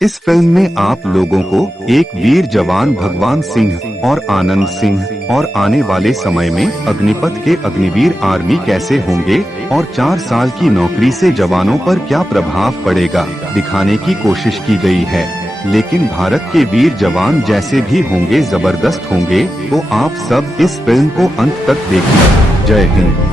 इस फिल्म में आप लोगों को एक वीर जवान भगवान सिंह और आनंद सिंह और आने वाले समय में अग्निपथ के अग्निवीर आर्मी कैसे होंगे और 4 साल की नौकरी से जवानों पर क्या प्रभाव पड़ेगा दिखाने की कोशिश की गई है। लेकिन भारत के वीर जवान जैसे भी होंगे, जबरदस्त होंगे। तो आप सब इस फिल्म को अंत तक देखिए। जय हिंद।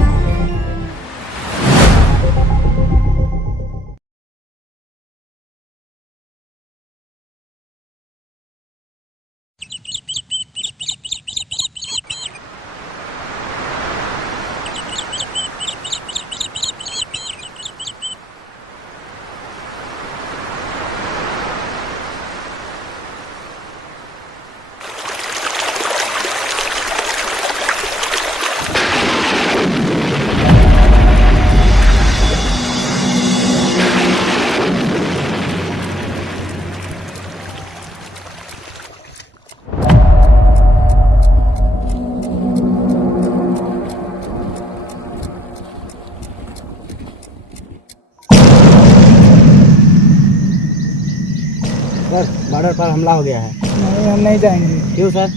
सर, बॉर्डर पर हमला हो गया है। नहीं, हम नहीं जाएंगे। क्यों सर?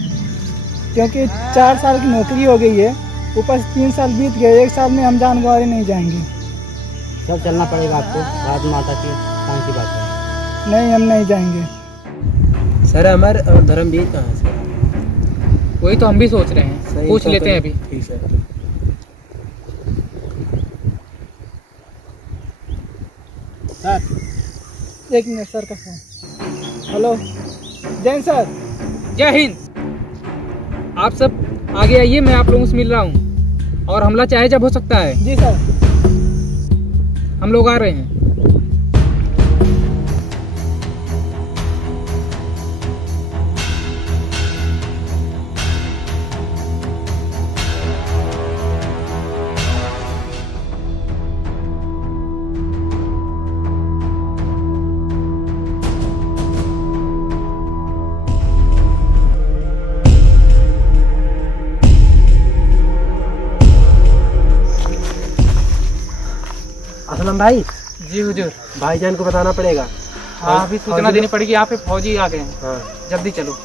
क्योंकि 4 साल की नौकरी हो गई है, ऊपर से 3 साल बीत गए, 1 साल में हम जान गंवारे नहीं जाएंगे। सर, चलना पड़ेगा आपको, राज माता की शान की बात है। नहीं, हम नहीं जाएंगे। सर, अमर और धर्मवीर कहाँ है सर? वही तो हम भी सोच रहे हैं, पूछ लेते हैं अभी। ठीक सर। सर, 1 मिनट सर का फोन। Hello, Jain sir. जय हिंद। आप सब आगे आइए, मैं आप लोगों से मिल रहा हूँ। और हमला चाहे जब हो सकता है। जी सर। हम लोग आ रहे हैं। असलम भाई। जी हुजूर। भाईजान को बताना पड़ेगा। हाँ, अभी सूचना देनी पड़ेगी। यहाँ पे फौजी आ गए हैं। हाँ। जल्दी चलो।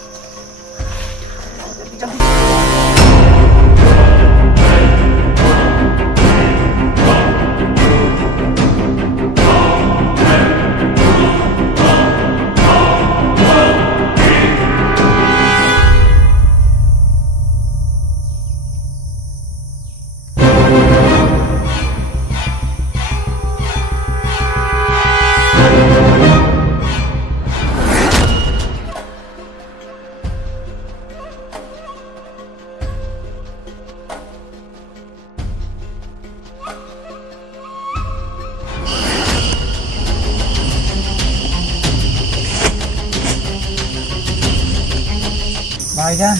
भाईजान,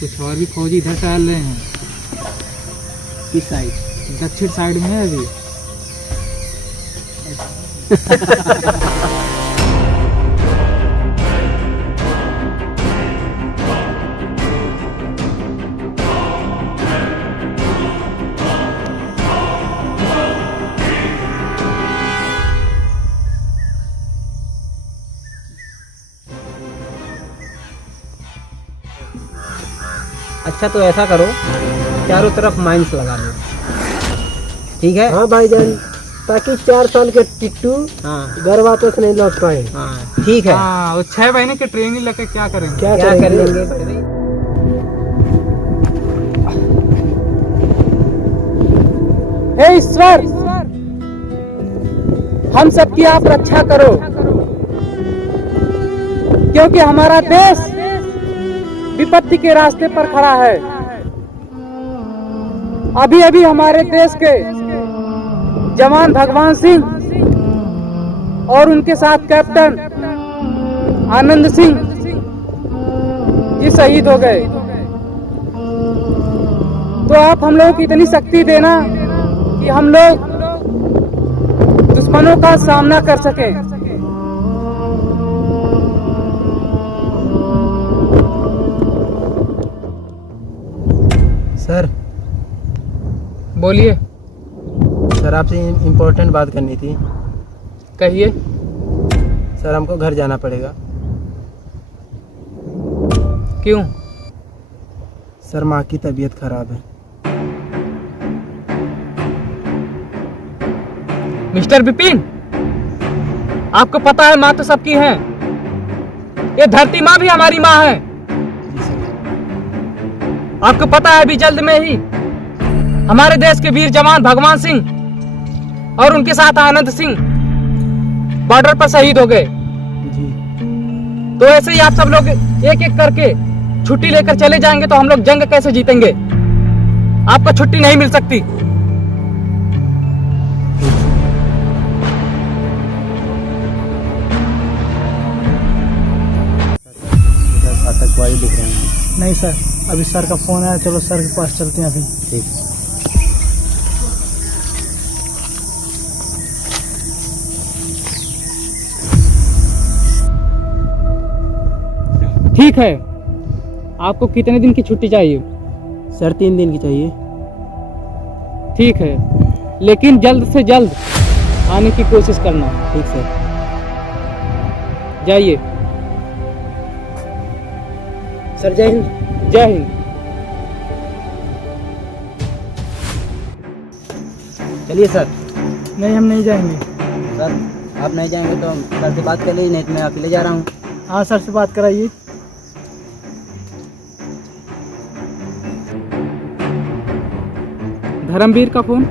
कुछ और भी फौजी इधर टहल रहे हैं। किस साइड? दक्षिण साइड में है अभी। अच्छा, तो ऐसा करो, चारों तरफ माइंस लगा लो। ठीक है? हाँ भाईजान, ताकि 4 साल के टिट्टू घर वापस नहीं लौट पाए। हाँ, ठीक है। हाँ, वो 6 महीने की ट्रेनिंग लेकर क्या करेंगे? क्या करेंगे? हे ईश्वर, हम सबकी आप रक्षा करो, क्योंकि हमारा देश विपत्ति के रास्ते पर खड़ा है। अभी अभी हमारे देश के जवान भगवान सिंह और उनके साथ कैप्टन आनंद सिंह जी शहीद हो गए। तो आप हम लोगों की इतनी शक्ति देना कि हम लोग दुश्मनों का सामना कर सकें। सर, बोलिए। सर आपसे इम्पोर्टेंट बात करनी थी। कहिए। सर हमको घर जाना पड़ेगा। क्यों? सर माँ की तबीयत खराब है। मिस्टर विपिन, आपको पता है माँ तो सबकी है, ये धरती माँ भी हमारी माँ है। जी सर। आपको पता है अभी जल्द में ही हमारे देश के वीर जवान भगवान सिंह और उनके साथ आनंद सिंह बॉर्डर पर शहीद हो गए। जी। तो ऐसे ही आप सब लोग एक एक करके छुट्टी लेकर चले जाएंगे तो हम लोग जंग कैसे जीतेंगे? आपको छुट्टी नहीं मिल सकती। आतंकवादी दिख रहे हैं। नहीं सर, अभी सर का फ़ोन आया, चलो सर के पास चलते हैं अभी। ठीक। ठीक है, आपको कितने दिन की छुट्टी चाहिए? सर 3 दिन की चाहिए। ठीक है, लेकिन जल्द से जल्द आने की कोशिश करना। ठीक सर। जाइए। सर जय हिंद। जय हिंद। चलिए सर। नहीं, हम नहीं जाएंगे। सर आप नहीं जाएंगे तो सर से बात कर लीजिए, नहीं तो मैं अकेले जा रहा हूँ। हाँ सर से बात कराइए। धर्मवीर का फोन।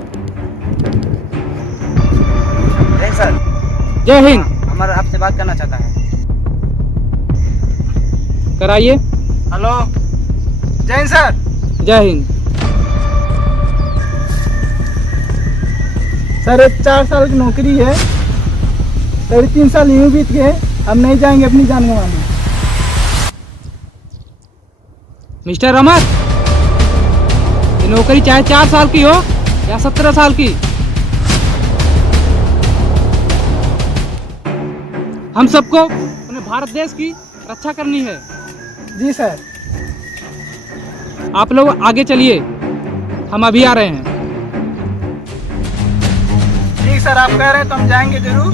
नहीं सर, जय हिंद। हमारा आपसे बात करना चाहता है। कराइए। हेलो, जय हिंद सर। जय हिंद। सर 4 साल की नौकरी है, करीब 3 साल यूँ बीत गए, हम नहीं जाएंगे अपनी जान गंवाने। मिस्टर रमत, ये नौकरी चाहे 4 साल की हो या 17 साल की, हम सबको अपने भारत देश की रक्षा करनी है। जी सर। आप लोग आगे चलिए, हम अभी आ रहे हैं। ठीक सर, आप कह रहे हैं तो हम जाएंगे जरूर,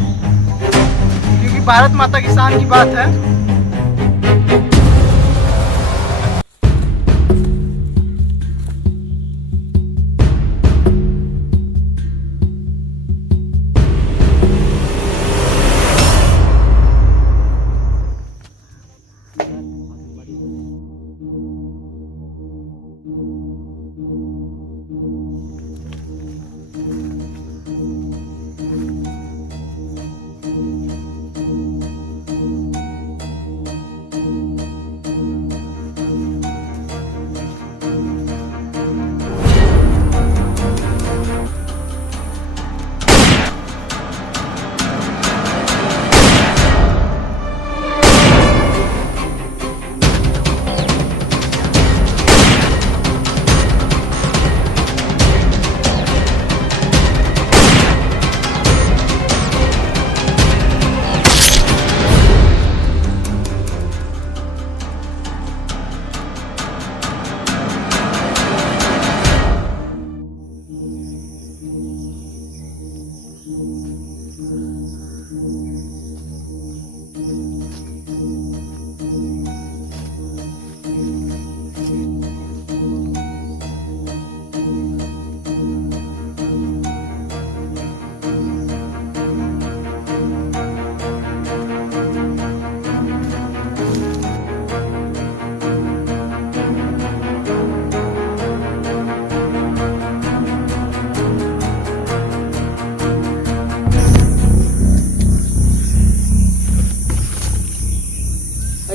क्योंकि भारत माता की शान की बात है।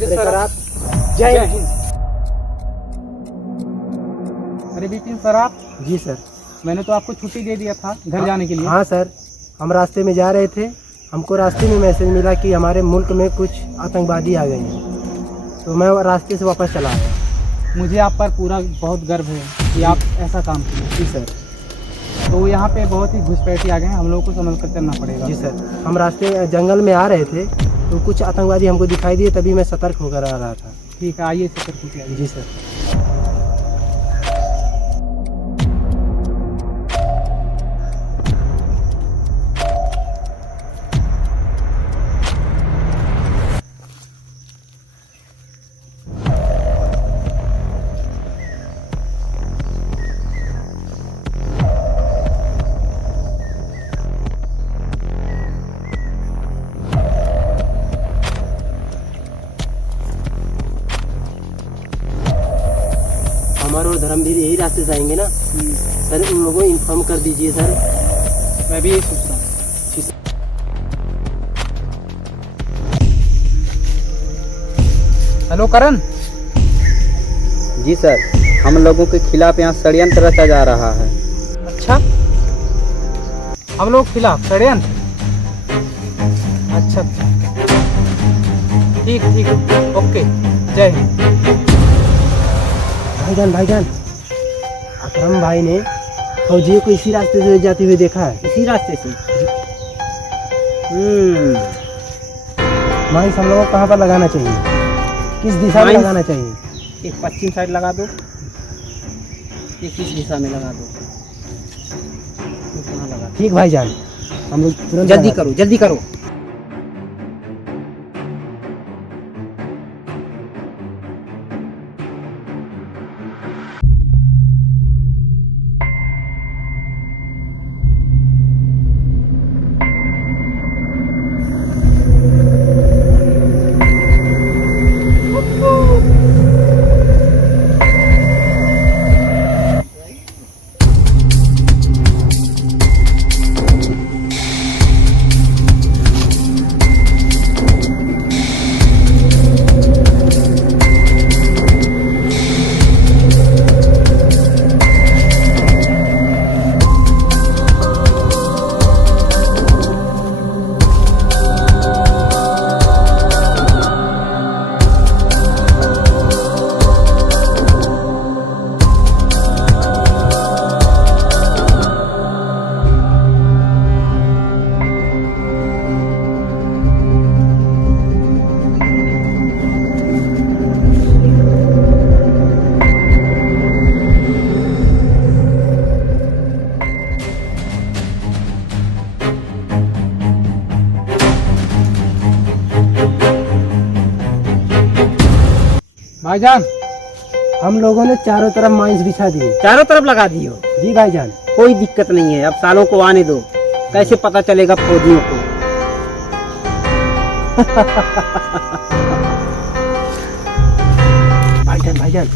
सर आप जय हिंद। अरे विपिन सर, आप? जी सर। मैंने तो आपको छुट्टी दे दिया था घर जाने के लिए। हाँ सर, हम रास्ते में जा रहे थे, हमको रास्ते में मैसेज मिला कि हमारे मुल्क में कुछ आतंकवादी आ गए हैं, तो मैं रास्ते से वापस चला आया। मुझे आप पर पूरा बहुत गर्व है कि आप ऐसा काम किए। जी सर। तो यहाँ पे बहुत ही घुसपैठी आ गए हैं, हम लोगों को संभल कर चलना पड़ेगा। जी सर, हम रास्ते जंगल में आ रहे थे तो कुछ आतंकवादी हमको दिखाई दिए, तभी मैं सतर्क होकर आ रहा था। ठीक है, आइए सतर्क होकर आइए। जी सर। धर्मवीर यही रास्ते से आएंगे ना सर, उन लोगों को इन्फॉर्म कर दीजिए सर। मैं भी यही सोच रहा हूँ। हेलो करण। जी सर, हम लोगों के खिलाफ यहाँ षड्यंत्र रचा जा रहा है। अच्छा, हम लोग खिलाफ षड्यंत्र? अच्छा, ठीक ठीक, ओके, जय हिंद। भाईजान अकरम भाई ने फौजियों को इसी रास्ते से जाते हुए देखा है। इसी रास्ते से? माइंस हम लोगों को कहाँ पर लगाना चाहिए, किस दिशा में लगाना चाहिए? एक पश्चिम साइड लगा दो, एक इस दिशा में लगा दो। कहाँ लगा? ठीक भाईजान, हम लोग तुरंत जल्दी करो, जल्दी करो। भाईजान, हम लोगों ने चारों तरफ माइंस बिछा दिए। चारों तरफ लगा दियो। जी भाईजान। कोई दिक्कत नहीं है, अब सालों को आने दो, कैसे पता चलेगा फौजियों को? भाईजान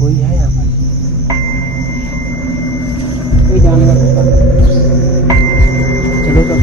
कोई है यहाँ पर? कोई जानवर होगा। चलो तो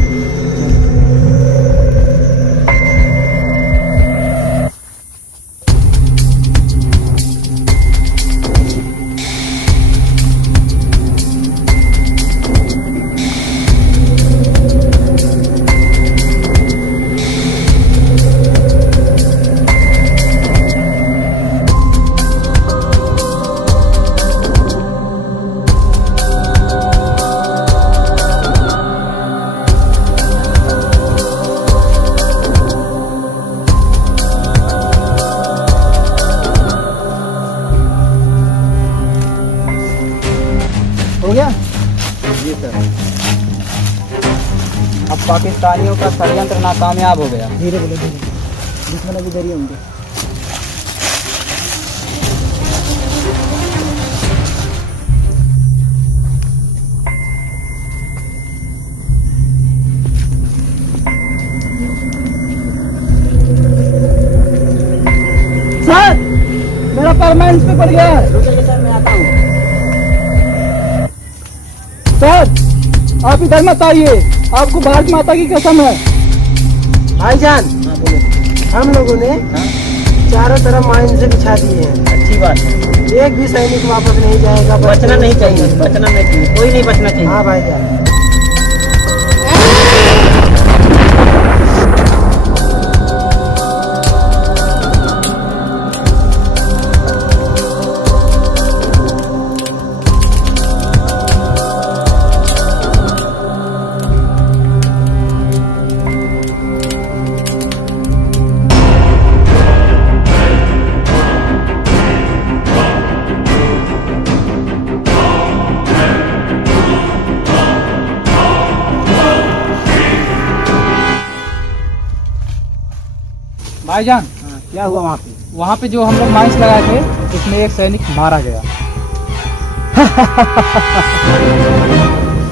हो गया? जी सर, अब पाकिस्तानियों का षड्यंत्र नाकामयाब हो गया। धीरे बोलो, धीरे। दुश्मन अभी इधर ही होंगे। सर, मेरा पैर माइंस पे पड़ गया है। रुकिए सर, मैं आता हूँ। सर, आप इधर मत आइए, आपको भारत माता की कसम है। भाईजान, हम लोगों ने चारों तरफ माइन से बिछा दिए हैं। अच्छी बात है, एक भी सैनिक वापस नहीं जाएगा। बचना नहीं चाहिए, बचना नहीं चाहिए, कोई नहीं बचना चाहिए। हाँ भाईजान। भाईजान, क्या हुआ वहाँ पे? वहाँ पे जो हम लोग माइंस लगाए थे, उसमें एक सैनिक मारा गया।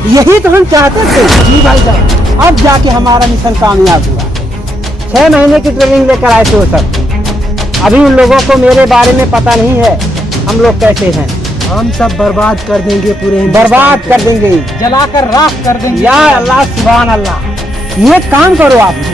यही तो हम चाहते थे। जी भाईजान, अब जाके हमारा मिशन कामयाब हुआ। 6 महीने की ट्रेनिंग लेकर आए थे वो सब। अभी उन लोगों को मेरे बारे में पता नहीं है हम लोग कैसे हैं। हम सब बर्बाद कर देंगे, पूरे बर्बाद कर देंगे, जलाकर राख कर देंगे। या अल्लाह सुभान अल्लाह। ये काम करो आप।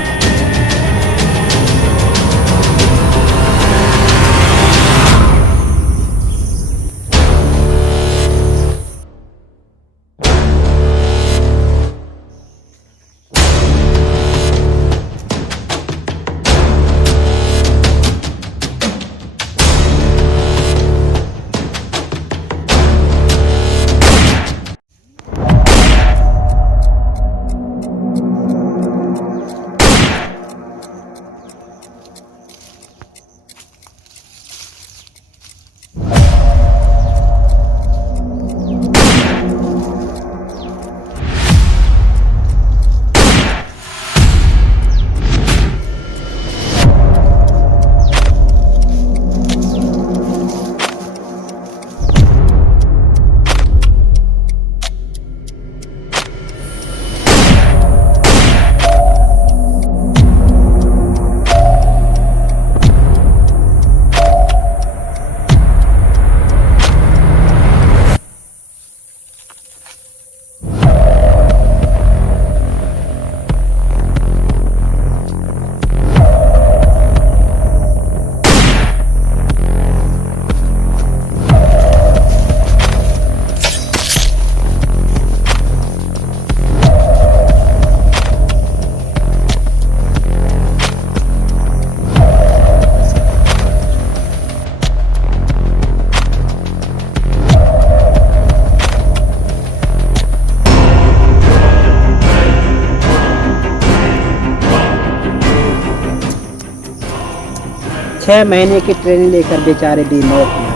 छह महीने की ट्रेनिंग लेकर बेचारे बेमौत हैं।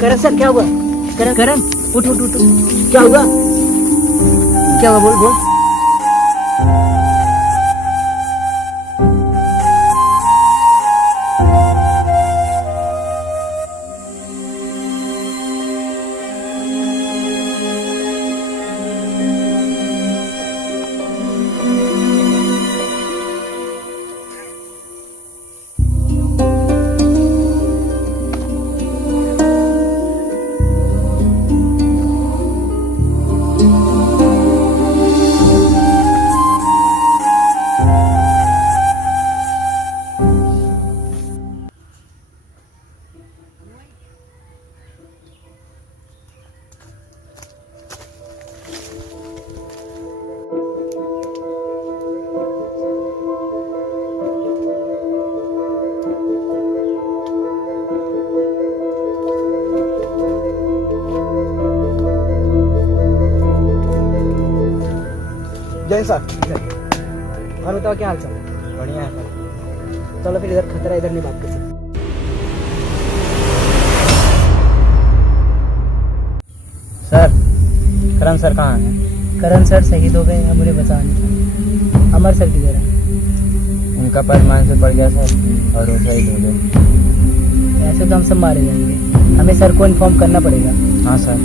करण सर क्या हुआ? करण करण उठ उठ उठ, क्या हुआ? क्या हुआ? बोल बोल। जय सर। और बताओ क्या हाल चाल? बढ़िया है सर। चलो फिर इधर खतरा, इधर नहीं बात कर सकते। सर करण सर कहाँ हैं? करण सर शहीद हो गए, अब उन्हें बचा नहीं था। अमर सर किधर है? उनका पैर मान से पड़ गया सर और वो शहीद हो गए। ऐसे तो हम सब मारे जाएंगे, हमें सर को इन्फॉर्म करना पड़ेगा। हाँ सर।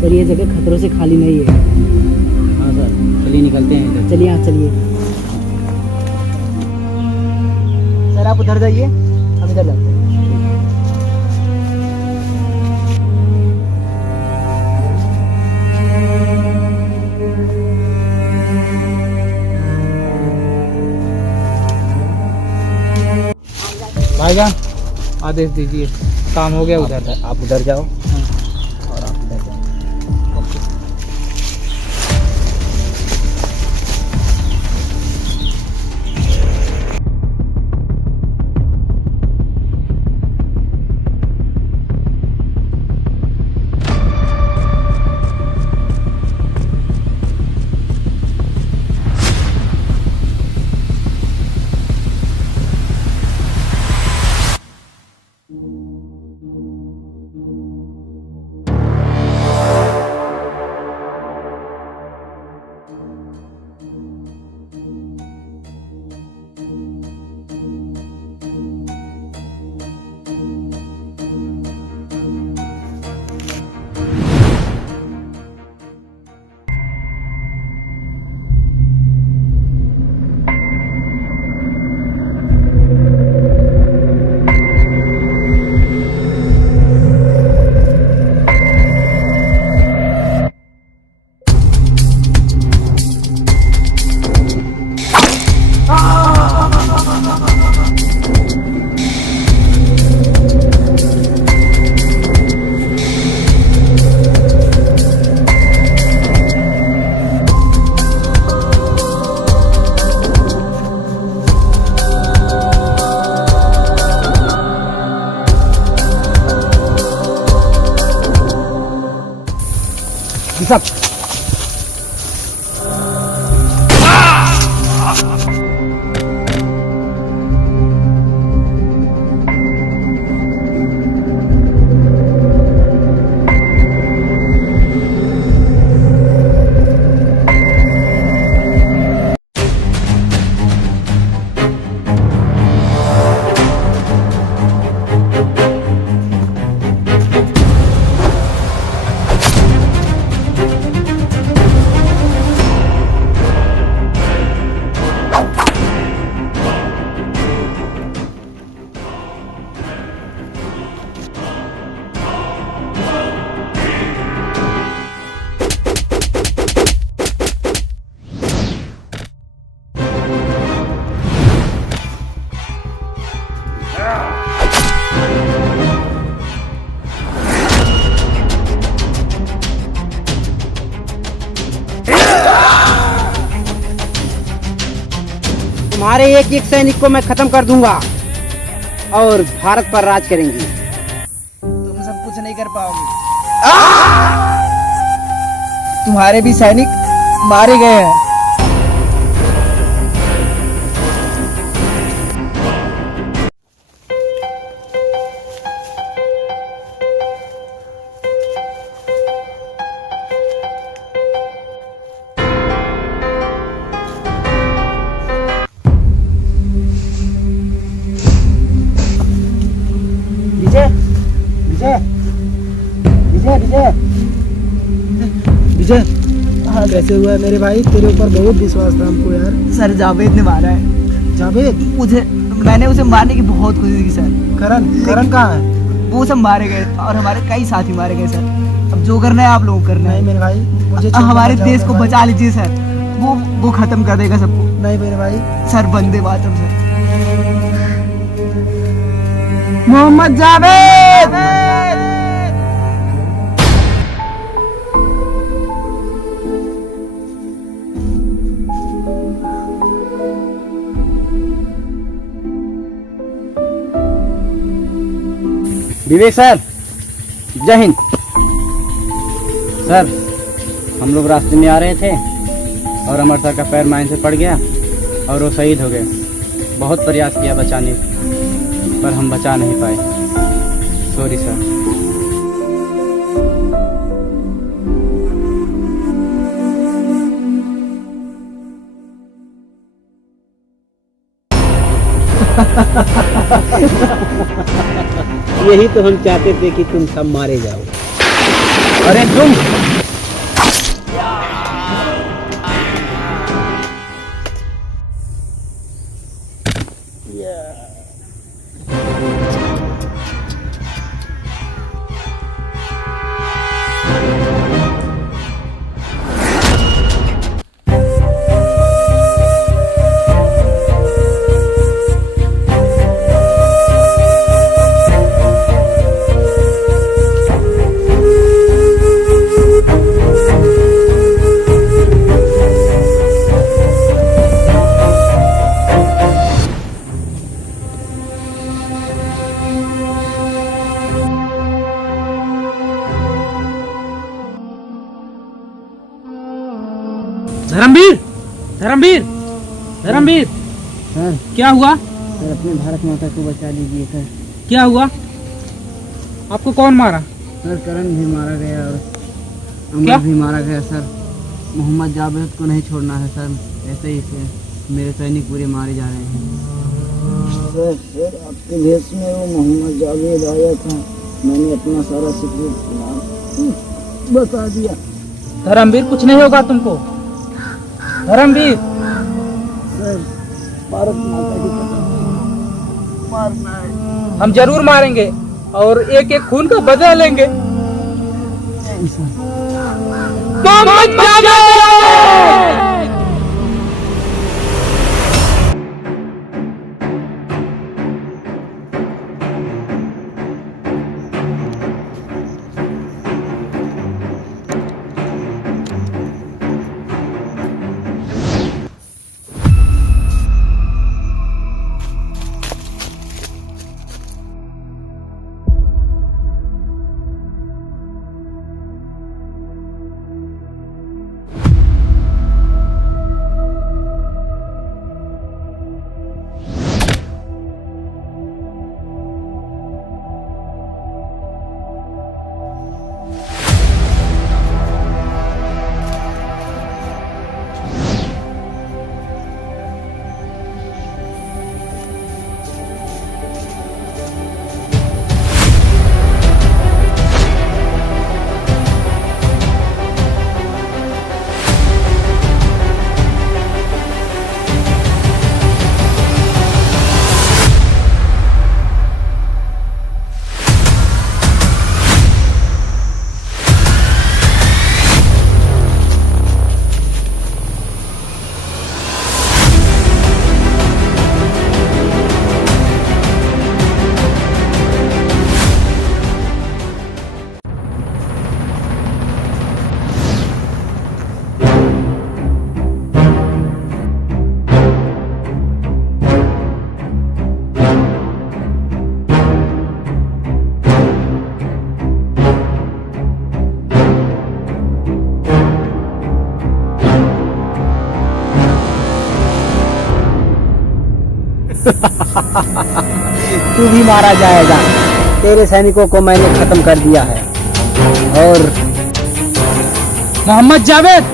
सर ये जगह खतरों से खाली नहीं है। हाँ सर, चलिए निकलते हैं इधर। चलिए हाँ चलिए। सर आप उधर जाइए, हम इधर जाते हैं। भाईजान आदेश दीजिए, काम हो गया उधर। आप उधर जाओ और आप इधर जाओ। सब। तुम्हारे एक एक सैनिक को मैं खत्म कर दूंगा और भारत पर राज करेंगी। तुम सब कुछ नहीं कर पाओगे। तुम्हारे भी सैनिक मारे गए हैं। विजय विजय विजय विजय विजय, हाँ कैसे हुआ है मेरे भाई? तेरे ऊपर बहुत विश्वास था हमको यार। सर जावेद ने मारा है। जावेद? मैंने उसे मारने की बहुत कोशिश की सर। करण कहाँ है? वो सब मारे गए और हमारे कई साथी मारे गए सर। अब जो करना है आप लोगों को करना है। नहीं मेरे भाई, मुझे हमारे देश को बचा लीजिए सर। वो खत्म कर देगा सबको। नहीं मेरे भाई। Sir Vande Mataram sir. मोहम्मद जावेद। विवेक सर, जय हिंद। सर, हम लोग रास्ते में आ रहे थे और अमर सर का पैर माइन से पड़ गया और वो शहीद हो गए। बहुत प्रयास किया बचाने पर हम बचा नहीं पाए। Sorry sir. यही तो हम चाहते थे कि तुम सब मारे जाओ। अरे तुम धर्मवीर, धर्मवीर, धर्मवीर, सर क्या हुआ? सर अपने भारत माता को बचा लीजिए सर। क्या हुआ? आपको कौन मारा? सर करण भी मारा गया और क्या? अमर भी मारा गया सर। मोहम्मद जावेद को नहीं छोड़ना है सर। ऐसे ही से मेरे सैनिक पूरे मारे जा रहे हैं। सर आपके भेष में वो मोहम्मद जावेद आया था। मैंने अपना सारा सिक्योर बता दिया। धर्मवीर, कुछ नहीं होगा तुमको। धर्मवीर, सर भारत माता की कसम मारना है। हम जरूर मारेंगे और एक एक खून का बदला लेंगे। नहीं सर। मोहम्मद जावेद! तू भी मारा जाएगा। तेरे सैनिकों को मैंने खत्म कर दिया है। और मोहम्मद जावेद,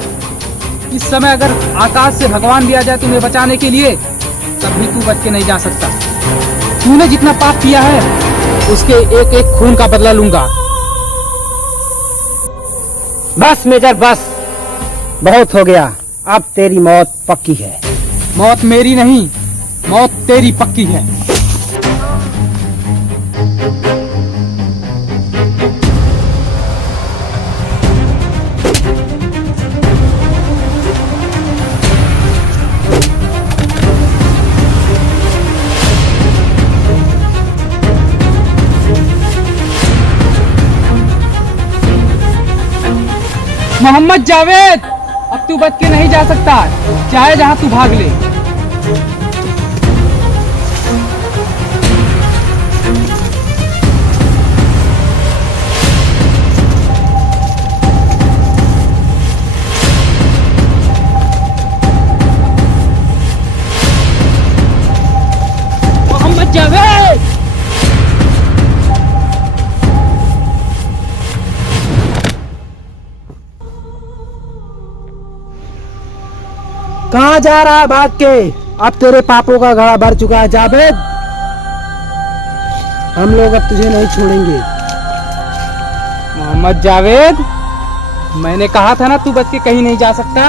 इस समय अगर आकाश से भगवान भी आ जाए तुम्हें बचाने के लिए, तब भी तू बच के नहीं जा सकता। तूने जितना पाप किया है उसके एक एक खून का बदला लूंगा। बस मेजर बस, बहुत हो गया। अब तेरी मौत पक्की है। मौत मेरी नहीं, मौत तेरी पक्की है। मोहम्मद जावेद, अब तू बच के नहीं जा सकता, चाहे जहां तू भाग ले। मोहम्मद जावेद, कहाँ जा रहा है भाग के? अब तेरे पापों का घड़ा भर चुका है जावेद। हम लोग अब तुझे नहीं छोड़ेंगे। मोहम्मद जावेद, मैंने कहा था ना तू बच के कहीं नहीं जा सकता।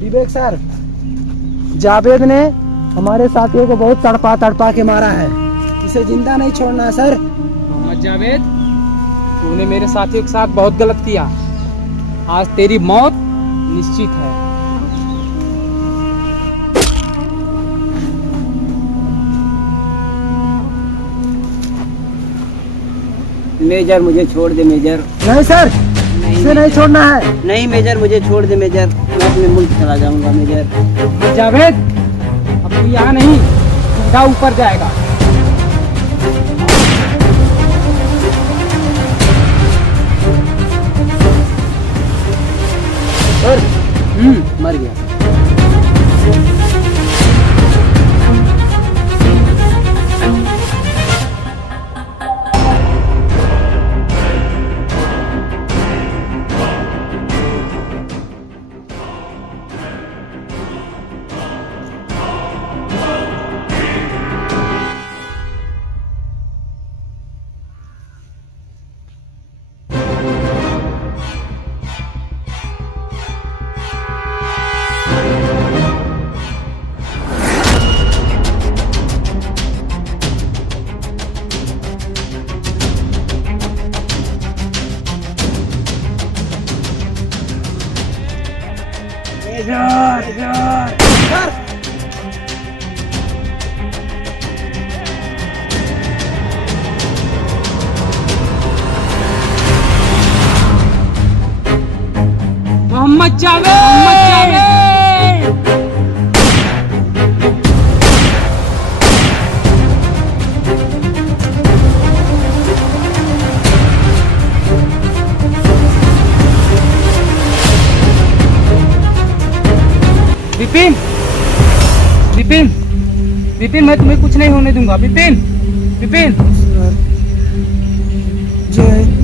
विवेक सर, जावेद ने हमारे साथियों को बहुत तड़पा के मारा है। इसे जिंदा नहीं छोड़ना सर। मोहम्मद जावेद, तूने मेरे साथियों के साथ बहुत गलत किया। आज तेरी मौत निश्चित है। मेजर मुझे छोड़ दे मेजर। नहीं सर, इसे नहीं छोड़ना है। नहीं मेजर, मुझे छोड़ दे मेजर। मैं अपने मुल्क चला जाऊंगा मेजर। मोहम्मद जावेद, अब तू यहाँ नहीं, सीधा ऊपर जाएगा। सर, मर गया। मोहम्मद जावेद, विपिन, विपिन, विपिन, मैं तुम्हें कुछ नहीं होने दूंगा। विपिन, विपिन। जय